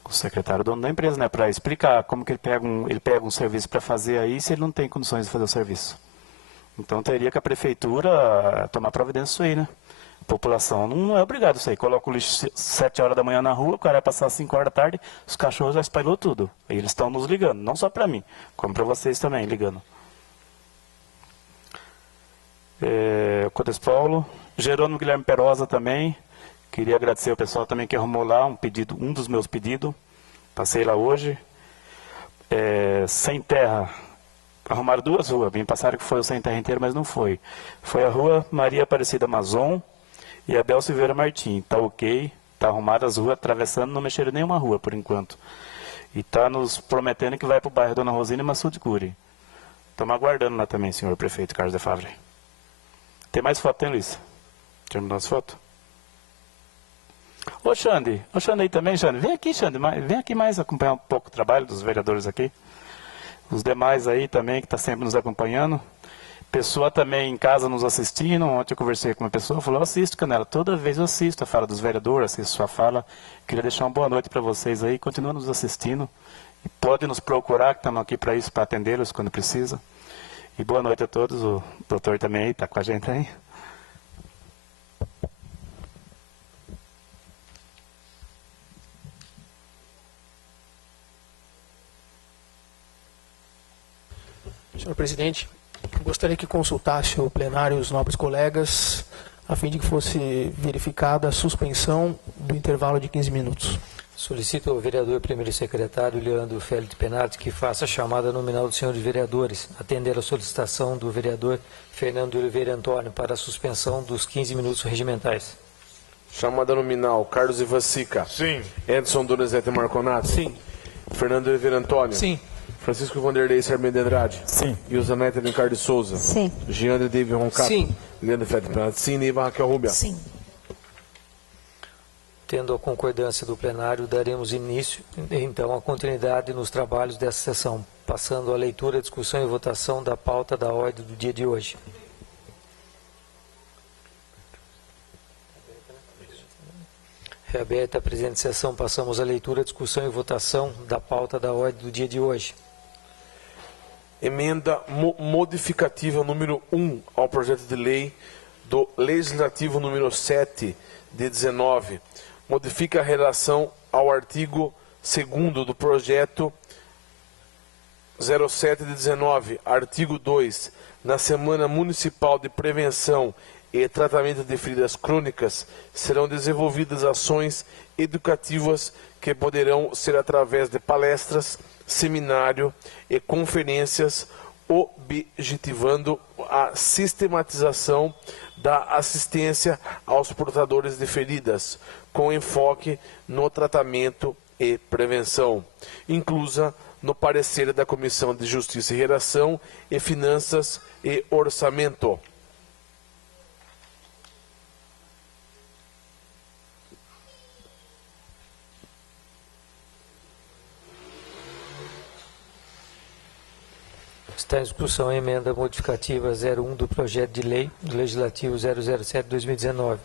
O secretário dono da empresa, né? Para explicar como que ele pega um serviço para fazer aí se ele não tem condições de fazer o serviço. Então teria que a prefeitura tomar providência disso aí, né? A população não é obrigada a isso aí. Coloca o lixo 7 horas da manhã na rua, o cara vai passar 5 horas da tarde, os cachorros já espalhou tudo. Aí eles estão nos ligando, não só para mim, como para vocês também, ligando. O Codes Paulo, Jerônimo Guilherme Perosa também. Queria agradecer ao pessoal também que arrumou lá um dos meus pedidos. Passei lá hoje. Sem terra, arrumaram 2 ruas. Me passaram que foi o sem terra inteiro, mas não foi. Foi a rua Maria Aparecida Mazon e Abel Silveira Martim. Tá ok, tá arrumada as ruas, atravessando, não mexeram nenhuma rua por enquanto. E tá nos prometendo que vai para o bairro Dona Rosina e Massu de Curi. Estamos aguardando lá também, senhor prefeito Carlos de Favre. Tem mais foto, tem, Luiz? Terminou as fotos? Ô Xande aí também, Xande. Vem aqui, Xande, vem aqui mais acompanhar um pouco o trabalho dos vereadores aqui. Os demais aí também, que está sempre nos acompanhando. Pessoa também em casa nos assistindo. Ontem eu conversei com uma pessoa, falou, eu assisto, Canela. Toda vez eu assisto a fala dos vereadores, assisto sua fala. Queria deixar uma boa noite para vocês aí. Continua nos assistindo. E pode nos procurar, que estamos aqui para isso, para atendê-los quando precisa. E boa noite a todos. O doutor também aí, está com a gente aí. Senhor presidente, gostaria que consultasse o plenário e os nobres colegas, a fim de que fosse verificada a suspensão do intervalo de 15 minutos. Solicito ao vereador primeiro secretário Leandro Félix Penati que faça a chamada nominal dos senhores vereadores, atender a solicitação do vereador Fernando Oliveira Antônio para a suspensão dos 15 minutos regimentais. Chamada nominal, Carlos Ivancica. Sim. Edson Donizete Marconato. Sim. Fernando Oliveira Antônio. Sim. Francisco Vanderlei Sarmento de Andrade. Sim. Ilzanete Alencar de Souza. Sim. Jean de David Roncato. Sim. Leandro Félix Penati. Sim. Neiva Raquel Rubia. Sim. Tendo a concordância do plenário, daremos início, então, à continuidade nos trabalhos dessa sessão, passando à leitura, discussão e votação da pauta da ordem do dia de hoje. Reaberta a presente sessão, passamos à leitura, discussão e votação da pauta da ordem do dia de hoje. Emenda modificativa número 1 ao projeto de lei do Legislativo número 7 de 19. Modifica a relação ao artigo 2º do projeto 07 de 19, artigo 2. Na Semana Municipal de Prevenção e Tratamento de Feridas Crônicas, serão desenvolvidas ações educativas que poderão ser através de palestras, seminário e conferências, objetivando a sistematização da assistência aos portadores de feridas, com enfoque no tratamento e prevenção, inclusa no parecer da Comissão de Justiça e Redação e Finanças e Orçamento. Está em discussão a emenda modificativa 01 do projeto de lei do Legislativo 007/2019.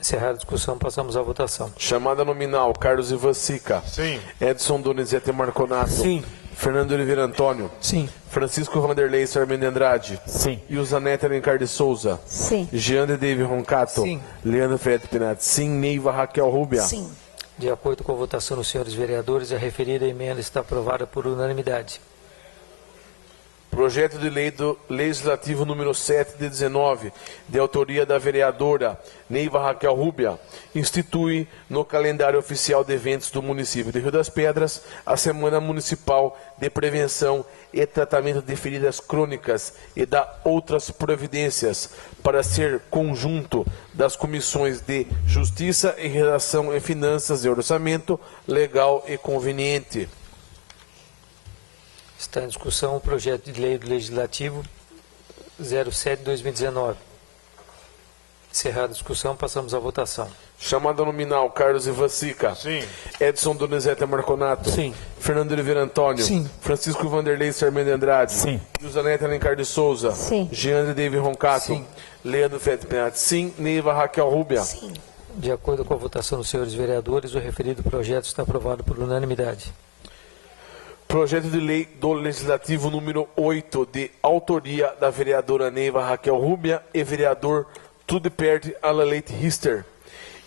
Encerrada a discussão, passamos à votação. Chamada nominal, Carlos Ivancica. Sim. Edson Donizete Marconato. Sim. Fernando Oliveira Antônio. Sim. Francisco Vanderlei Sarmento de Andrade. Sim. Ilzanete Alencar de Souza. Sim. Jean de David Roncato. Sim. Leandro Félix Penati. Sim. Neiva Raquel Rubia. Sim. De acordo com a votação dos senhores vereadores, a referida emenda está aprovada por unanimidade. Projeto de lei do Legislativo número 7 de 19, de autoria da vereadora Neiva Raquel Rubia, institui no calendário oficial de eventos do município de Rio das Pedras a Semana Municipal de Prevenção e Tratamento de Feridas Crônicas e da outras providências para ser conjunto das comissões de Justiça e Redação e Finanças e Orçamento Legal e Conveniente. Está em discussão o projeto de lei do Legislativo 07/2019. Encerrada a discussão, passamos à votação. Chamada nominal, Carlos Ivancica. Sim. Edson Donizete Marconato. Sim. Fernando Oliveira Antônio. Sim. Francisco Vanderlei Sarmento de Andrade. Sim. Ilzanete Alencar de Souza. Sim. Jean de David Roncato. Sim. Leandro Félix Penati. Sim. Neiva Raquel Rubia. Sim. De acordo com a votação dos senhores vereadores, o referido projeto está aprovado por unanimidade. Projeto de lei do Legislativo número 8, de autoria da vereadora Neiva Raquel Rubia e vereador Tudepert Alan Leite Rister.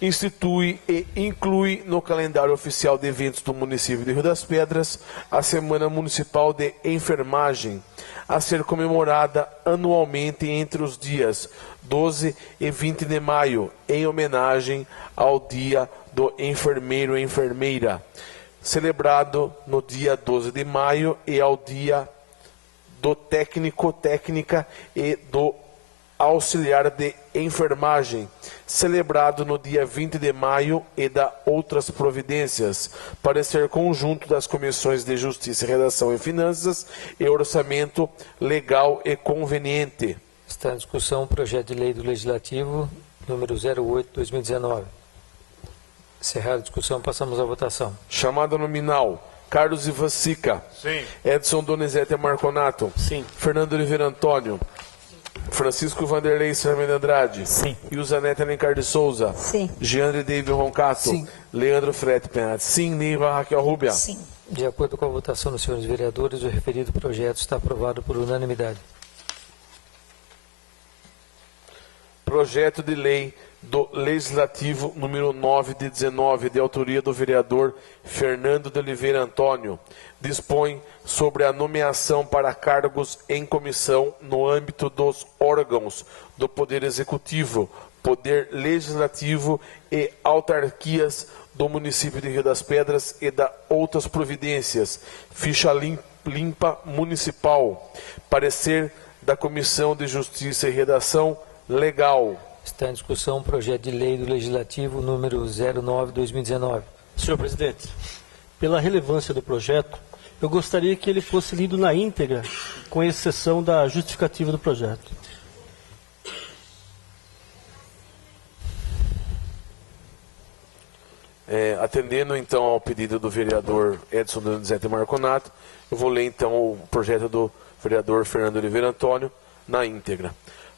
Institui e inclui no calendário oficial de eventos do município de Rio das Pedras a Semana Municipal de Enfermagem, a ser comemorada anualmente entre os dias 12 e 20 de maio, em homenagem ao Dia do Enfermeiro e Enfermeira, celebrado no dia 12 de maio e ao dia do técnico, técnica e do auxiliar de enfermagem, celebrado no dia 20 de maio e da outras providências. Parecer conjunto das comissões de Justiça, Redação e Finanças e Orçamento Legal e Conveniente. Está em discussão o projeto de lei do Legislativo número 08/2019. Encerrada a discussão, passamos à votação. Chamada nominal: Carlos Ivan Sica. Sim. Edson Donizete Marconato. Sim. Fernando Oliveira Antônio. Francisco Vanderlei Sarmento Andrade. Sim. Ilzanete Alencar de Souza. Sim. Jeandre David Roncato. Sim. Leandro Frete Penat. Sim. Neiva Raquel Rubia. Sim. De acordo com a votação dos senhores vereadores, o referido projeto está aprovado por unanimidade. Projeto de lei do Legislativo número 9 de 19, de autoria do vereador Fernando de Oliveira Antônio, dispõe sobre a nomeação para cargos em comissão no âmbito dos órgãos do Poder Executivo, Poder Legislativo e autarquias do município de Rio das Pedras e da outras providências. Ficha limpa municipal. Parecer da Comissão de Justiça e Redação Legal. Está em discussão o projeto de lei do Legislativo número 09/2019. Senhor presidente, pela relevância do projeto, eu gostaria que ele fosse lido na íntegra, com exceção da justificativa do projeto. Atendendo então ao pedido do vereador Edson Donizete Marconato, eu vou ler então o projeto do vereador Fernando Oliveira Antônio na íntegra.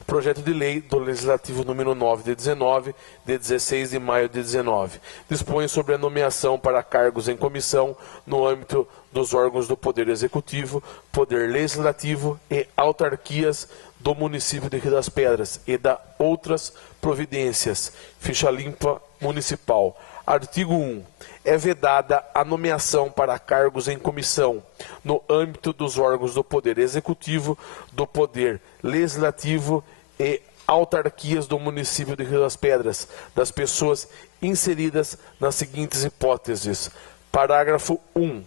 Projeto de lei do Legislativo número 9 de 19, de 16 de maio de 19. Dispõe sobre a nomeação para cargos em comissão no âmbito dos órgãos do Poder Executivo, Poder Legislativo e autarquias do município de Rio das Pedras e da outras providências. Ficha limpa municipal. Artigo 1. É vedada a nomeação para cargos em comissão no âmbito dos órgãos do Poder Executivo, do Poder Legislativo e autarquias do município de Rio das Pedras, das pessoas inseridas nas seguintes hipóteses. Parágrafo 1.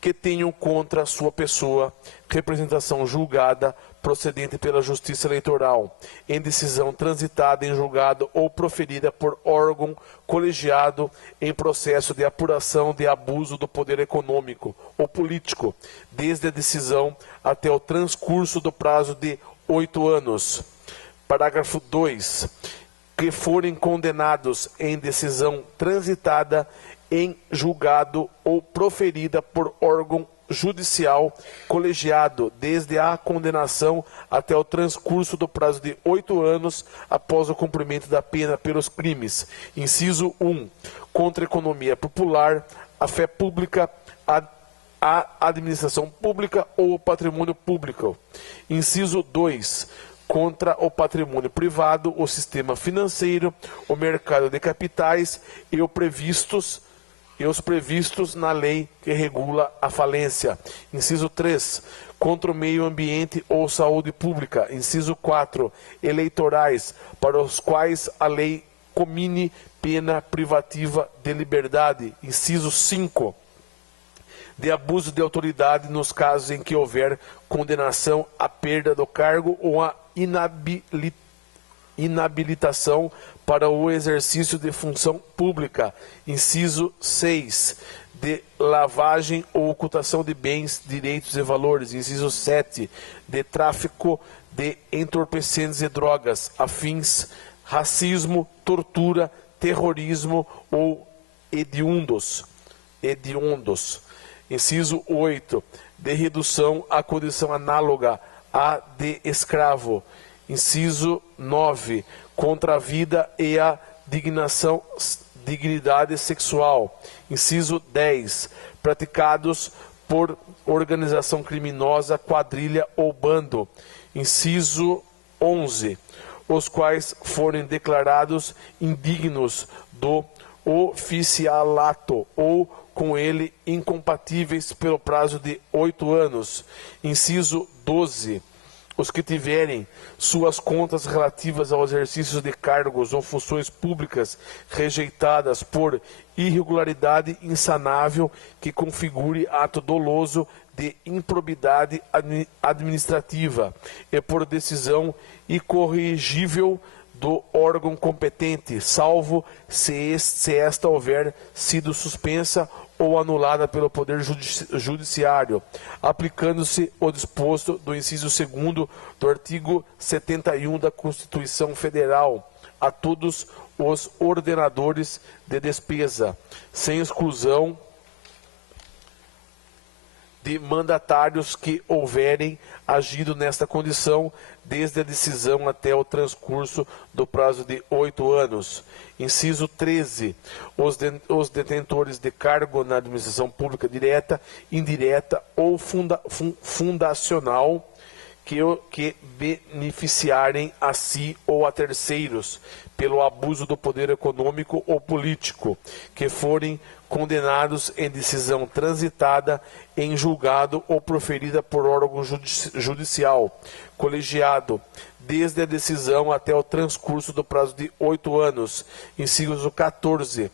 Que tenham contra sua pessoa representação julgada procedente pela Justiça Eleitoral, em decisão transitada em julgado ou proferida por órgão colegiado em processo de apuração de abuso do poder econômico ou político, desde a decisão até o transcurso do prazo de 8 anos. Parágrafo 2. Que forem condenados em decisão transitada em julgado ou proferida por órgão judicial colegiado, desde a condenação até o transcurso do prazo de 8 anos após o cumprimento da pena pelos crimes. Inciso 1. Contra a economia popular, a fé pública, a administração pública ou o patrimônio público. Inciso 2. Contra o patrimônio privado, o sistema financeiro, o mercado de capitais e os previstos na lei que regula a falência. Inciso 3. Contra o meio ambiente ou saúde pública. Inciso 4. Eleitorais, para os quais a lei comine pena privativa de liberdade. Inciso 5. De abuso de autoridade nos casos em que houver condenação à perda do cargo ou à inabilitação para o exercício de função pública. Inciso 6. De lavagem ou ocultação de bens, direitos e valores. Inciso 7. De tráfico de entorpecentes e drogas, afins, racismo, tortura, terrorismo ou hediondos. Inciso 8. De redução à condição análoga à de escravo. Inciso 9. Contra a vida e a dignidade sexual. Inciso 10. Praticados por organização criminosa, quadrilha ou bando. Inciso 11. Os quais forem declarados indignos do oficialato ou com ele incompatíveis pelo prazo de 8 anos. Inciso 12. os que tiverem suas contas relativas ao exercício de cargos ou funções públicas rejeitadas por irregularidade insanável que configure ato doloso de improbidade administrativa e por decisão incorrigível do órgão competente, salvo se esta houver sido suspensa ou anulada pelo Poder Judiciário, aplicando-se o disposto do inciso 2º do artigo 71 da Constituição Federal a todos os ordenadores de despesa, sem exclusão de mandatários que houverem agido nesta condição desde a decisão até o transcurso do prazo de 8 anos. Inciso 13. Os detentores de cargo na administração pública direta, indireta ou fundacional que beneficiarem a si ou a terceiros pelo abuso do poder econômico ou político, que forem condenados em decisão transitada em julgado ou proferida por órgão judicial, colegiado, desde a decisão até o transcurso do prazo de 8 anos. Inciso 14.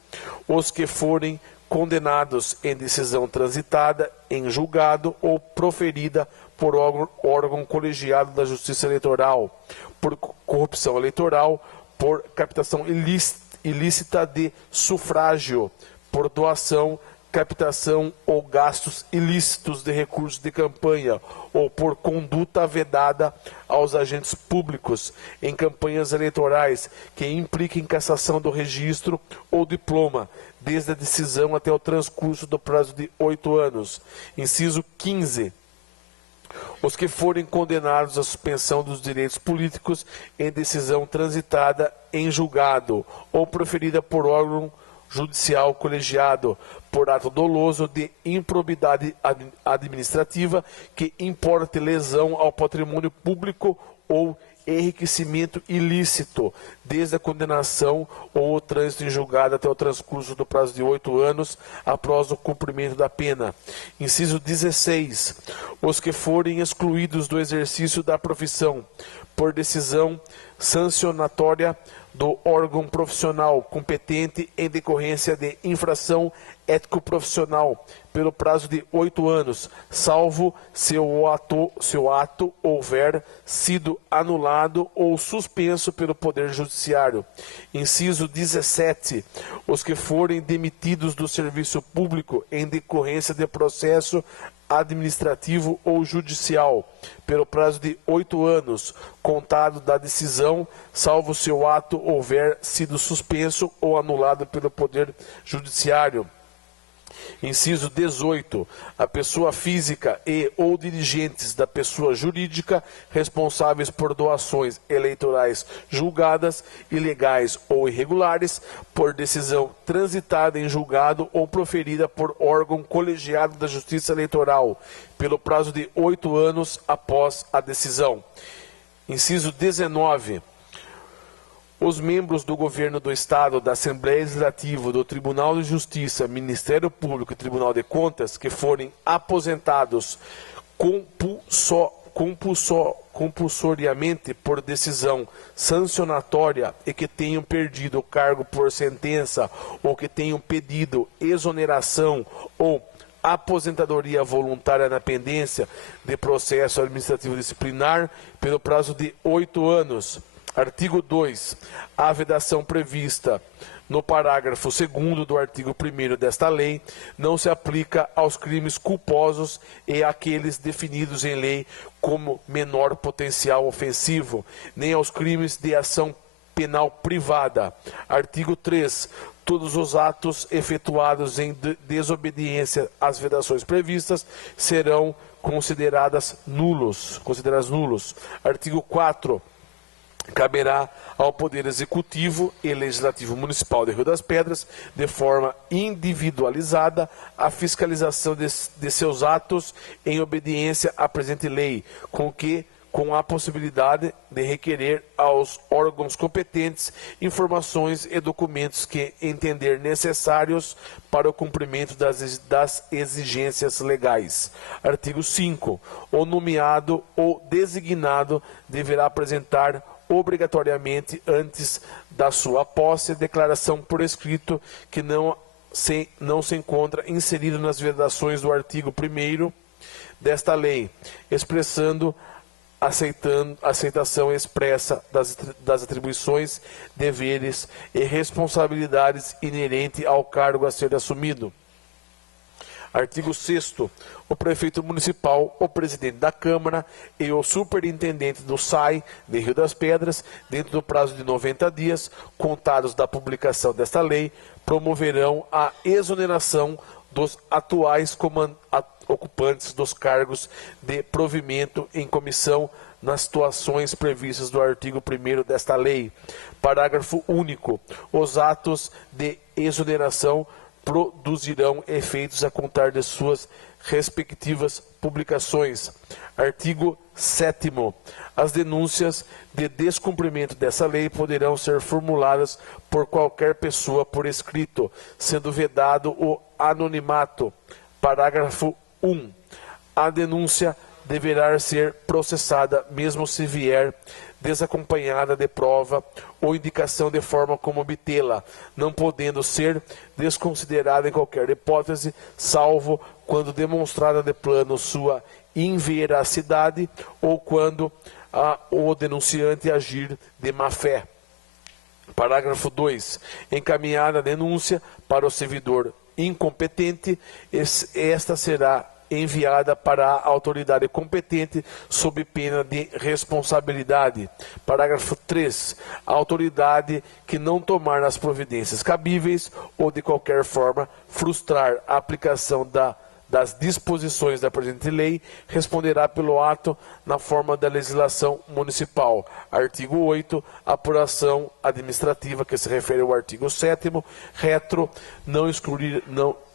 Os que forem condenados em decisão transitada em julgado ou proferida por órgão colegiado da Justiça Eleitoral, por corrupção eleitoral, por captação ilícita de sufrágio, por doação, captação ou gastos ilícitos de recursos de campanha ou por conduta vedada aos agentes públicos em campanhas eleitorais que impliquem cassação do registro ou diploma, desde a decisão até o transcurso do prazo de 8 anos. Inciso 15. Os que forem condenados à suspensão dos direitos políticos em decisão transitada em julgado ou proferida por órgão judicial colegiado por ato doloso de improbidade administrativa que importe lesão ao patrimônio público ou enriquecimento ilícito, desde a condenação ou o trânsito em julgado até o transcurso do prazo de 8 anos após o cumprimento da pena. Inciso 16. Os que forem excluídos do exercício da profissão por decisão sancionatória do órgão profissional competente em decorrência de infração ético-profissional pelo prazo de 8 anos, salvo se o ato houver sido anulado ou suspenso pelo Poder Judiciário. Inciso 17. Os que forem demitidos do serviço público em decorrência de processo administrativo ou judicial, pelo prazo de 8 anos, contado da decisão, salvo se o ato houver sido suspenso ou anulado pelo Poder Judiciário. Inciso 18. A pessoa física e ou dirigentes da pessoa jurídica responsáveis por doações eleitorais julgadas, ilegais ou irregulares, por decisão transitada em julgado ou proferida por órgão colegiado da Justiça Eleitoral, pelo prazo de 8 anos após a decisão. Inciso 19. Os membros do Governo do Estado, da Assembleia Legislativa, do Tribunal de Justiça, Ministério Público e Tribunal de Contas, que forem aposentados compulsoriamente por decisão sancionatória e que tenham perdido o cargo por sentença ou que tenham pedido exoneração ou aposentadoria voluntária na pendência de processo administrativo disciplinar pelo prazo de 8 anos. Artigo 2. A vedação prevista no parágrafo 2º do artigo 1º desta lei não se aplica aos crimes culposos e àqueles definidos em lei como menor potencial ofensivo, nem aos crimes de ação penal privada. Artigo 3. Todos os atos efetuados em desobediência às vedações previstas serão considerados nulos. Artigo 4. Caberá ao Poder Executivo e Legislativo Municipal de Rio das Pedras, de forma individualizada, a fiscalização de seus atos em obediência à presente lei, com que com a possibilidade de requerer aos órgãos competentes informações e documentos que entender necessários para o cumprimento das exigências legais. Artigo 5. O nomeado ou designado deverá apresentar obrigatoriamente antes da sua posse declaração por escrito que não se encontra inserido nas vedações do artigo 1º desta lei, expressando aceitação expressa das atribuições, deveres e responsabilidades inerentes ao cargo a ser assumido. Artigo 6º. O prefeito municipal, o presidente da Câmara e o superintendente do SAI de Rio das Pedras, dentro do prazo de 90 dias, contados da publicação desta lei, promoverão a exoneração dos atuais ocupantes dos cargos de provimento em comissão nas situações previstas do artigo 1º desta lei. Parágrafo único. Os atos de exoneração produzirão efeitos a contar de suas respectivas publicações. Artigo 7º. As denúncias de descumprimento dessa lei poderão ser formuladas por qualquer pessoa por escrito, sendo vedado o anonimato. Parágrafo 1. A denúncia deverá ser processada mesmo se vier desacompanhada de prova ou indicação de forma como obtê-la, não podendo ser desconsiderada em qualquer hipótese, salvo quando demonstrada de plano sua inveracidade ou quando o denunciante agir de má-fé. Parágrafo 2. Encaminhada a denúncia para o servidor incompetente, esta será enviada para a autoridade competente sob pena de responsabilidade. Parágrafo 3. A autoridade que não tomar as providências cabíveis ou de qualquer forma frustrar a aplicação das disposições da presente lei responderá pelo ato na forma da legislação municipal. Artigo 8. Apuração administrativa, que se refere ao artigo 7º, retro, não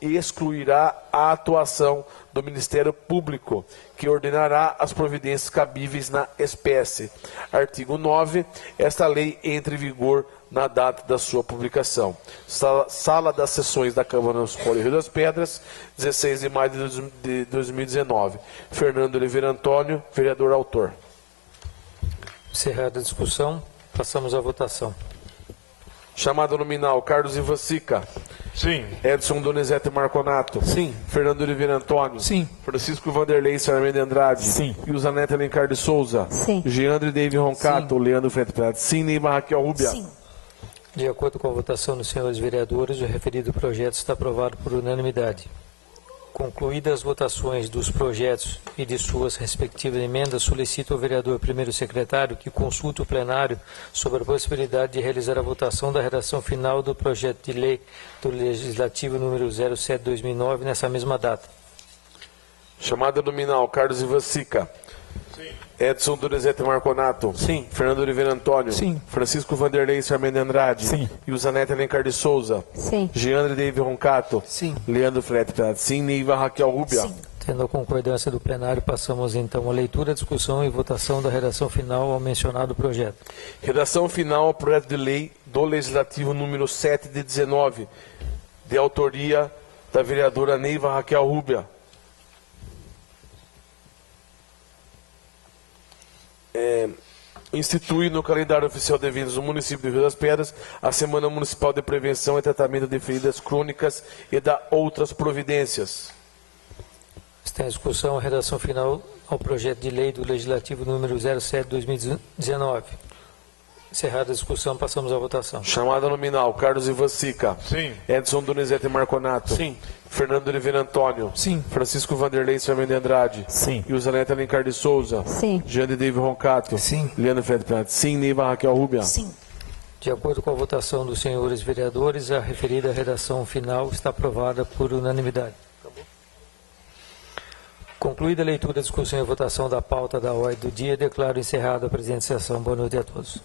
excluirá a atuação do Ministério Público, que ordenará as providências cabíveis na espécie. Artigo 9. Esta lei entra em vigor na data da sua publicação. Sala das Sessões da Câmara Municipal de Rio das Pedras, 16 de maio de 2019. Fernando Oliveira Antônio, vereador autor. Encerrada a discussão, passamos à votação. Chamada nominal, Carlos Ivan Sica. Sim. Edson Donizete Marconato. Sim. Fernando Oliveira Antônio. Sim. Francisco Vanderlei Sarmento Andrade. Sim. Ilzanete Alencar de Souza. Sim. Geandre David Roncato. Leandro Frente Prado. Sim. Neymar Raquel Rubia. Sim. De acordo com a votação dos senhores vereadores, o referido projeto está aprovado por unanimidade. Concluídas as votações dos projetos e de suas respectivas emendas, solicito ao vereador primeiro secretário que consulte o plenário sobre a possibilidade de realizar a votação da redação final do projeto de lei do Legislativo número 07/2009 nessa mesma data. Chamada nominal, Carlos Ivan Sica. Edson Donizete Marconato. Sim. Fernando Oliveira Antônio. Sim. Francisco Vanderlei Sarmento Andrade. Sim. Ilzanete Alencar de Souza. Sim. Geandre David Roncato. Sim. Leandro Frete Prado. Sim. Neiva Raquel Rubia. Sim. Tendo a concordância do plenário, passamos então à leitura, discussão e votação da redação final ao mencionado projeto. Redação final ao projeto de lei do Legislativo número 7 de 19, de autoria da vereadora Neiva Raquel Rubia. Institui no calendário oficial de eventos do município de Rio das Pedras a Semana Municipal de Prevenção e Tratamento de Feridas Crônicas e da outras providências. Está em discussão a redação final ao projeto de lei do Legislativo número 07/2019. Encerrada a discussão, passamos à votação. Chamada nominal, Carlos Ivan Sica. Sim. Edson Donizete Marconato. Sim. Fernando Oliveira Antônio. Sim. Francisco Vanderlei Sarmento Andrade. Sim. Ilzanete Alencar de Souza. Sim. Jeane David Roncato. Sim. Leandro Frete Prado. Sim. Neiva Raquel Rubia. Sim. De acordo com a votação dos senhores vereadores, a referida redação final está aprovada por unanimidade. Concluída a leitura, discussão e votação da pauta da ordem do dia, declaro encerrada a presente sessão. Boa noite a todos.